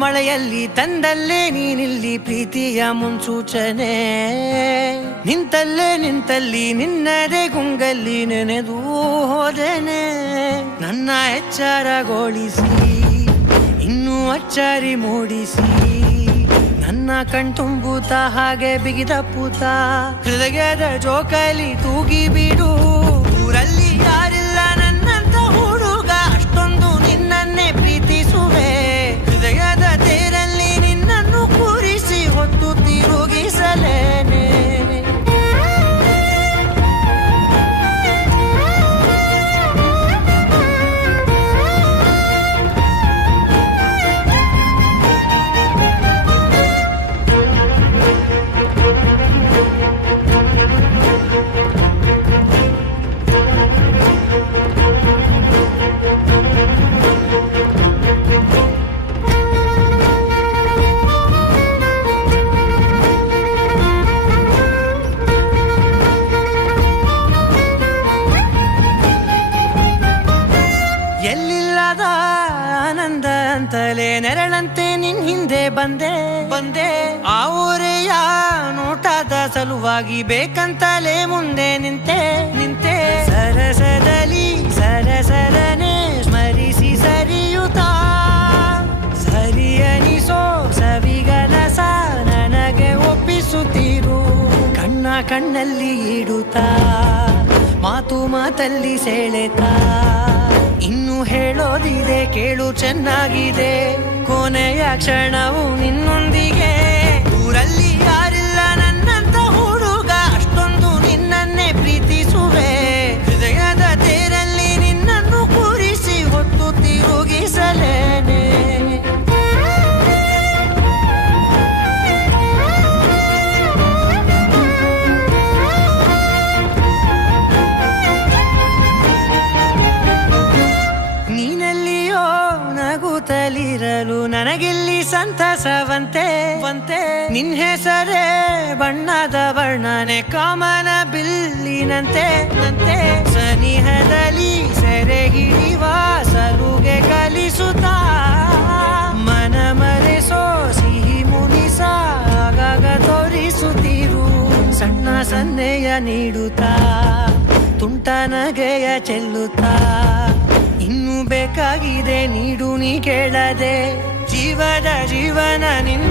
ಮಳೆಯಲ್ಲಿ ತಂದಲ್ಲೇ ನೀನಿಲ್ಲಿ ಪ್ರೀತಿಯ ಮುನ್ಸೂಚನೆ, ನಿಂತಲ್ಲಿ ನಿನ್ನದೇ ಗುಂಗಲ್ಲಿ ನೆನೆದು ಹೋದೆನೆ. ನನ್ನ ಎಚ್ಚರಗೊಳಿಸಿ ಇನ್ನೂ ಅಚ್ಚರಿ ಮೂಡಿಸಿ, ನನ್ನ ಕಣ್ತುಂಬುತ್ತ ಹಾಗೆ ಬಿಗಿದ ಪೂತ ಹೃದಯದ ಜೋಕಾಲಿ ತೂಗಿ ಬಿಡು. ಊರಲ್ಲಿ ಯಾರಿಲ್ಲ ನನ್ನಂತ ಹುಡುಗ, ಅಷ್ಟೊಂದು ನಿನ್ನನ್ನೇ ಪ್ರೀತಿಸುವೆ. ಹೃದಯದ ತೇರಲ್ಲಿ ನಿನ್ನನ್ನು ಕೂರಿಸಿ ಹೊತ್ತು ತಿರುಗಿಸಲೇನೆ. ಎಲ್ಲಿಲ್ಲದ ಆನಂದ ಅಂತಲೇ ನೆರಳಂತೆ ನಿನ್ ಹಿಂದೆ ಬಂದೆ. ಆ ಊರೆಯ ನೋಟದ ಸಲುವಾಗಿ ಬೇಕಂತಲೇ ಮುಂದೆ ನಿಂತೆ. ಸರಸದಲ್ಲಿ ಸರಸರನೆ ಸ್ಮರಿಸಿ ಸರಿಯುತ್ತಾ, ಸರಿಯನಿಸೋ ಸವಿಗನಸ ನನಗೆ ಒಪ್ಪಿಸುತ್ತೀರು. ಕಣ್ಣಲ್ಲಿ ಇಡುತ್ತಾ, ಮಾತಲ್ಲಿ ಸೆಳೆತಾ, ಇನ್ನು ಹೇಳೋದಿದೆ ಕೇಳು ಚೆನ್ನಾಗಿದೆ. ಕೊನೆಯ ಕ್ಷಣವು ನಿನ್ನೊಂದಿಗೆ. ಊರಲ್ಲಿ ಯಾರಿಲ್ಲ ನನ್ನಂತ ಹುಡುಗ, ಅಷ್ಟೊಂದು ನಿನ್ನನ್ನೇ ಪ್ರೀತಿಸುವೆ. ಹೃದಯದ ತೇರಲ್ಲಿ ನಿನ್ನನ್ನು ಕೂರಿಸಿ ಹೊತ್ತು ತಿರುಗಿಸಲೇನೆ. ನೀನೆಲ್ಲಿಯೋ ನಗುತ್ತಲಿರಲು ನನಗಿಲ್ಲಿ ಸಂತಸವಂತೆ. ನಿನ್ ಹೆಸರೇ ಬಣ್ಣದ ವರ್ಣನೆ ಕಾಮನ ಬಿಲ್ಲಿನಂತೆ. ಸನಿಹದಲ್ಲಿ ಸೆರೆ ಹಿಡಿಯುವ ಸಲುಗೆ ಕಲಿಸುತ್ತಾ, ಮನ ಮರೆಸೋ ಸಿಹಿ ಮುನಿಸ ಆಗಾಗ ತೋರಿಸುತ್ತೀರು. ಸಣ್ಣ ಸನ್ನೆಯ ನೀಡುತ್ತಾ, ತುಂಟ ನಗೆಯ ಚೆಲ್ಲುತ್ತಾ, ಇನ್ನು ಬೇಕಾಗಿದೆ ನೀಡು ನೀ ಕೇಳದೆ. ಜೀವನ ನಿನ್ನ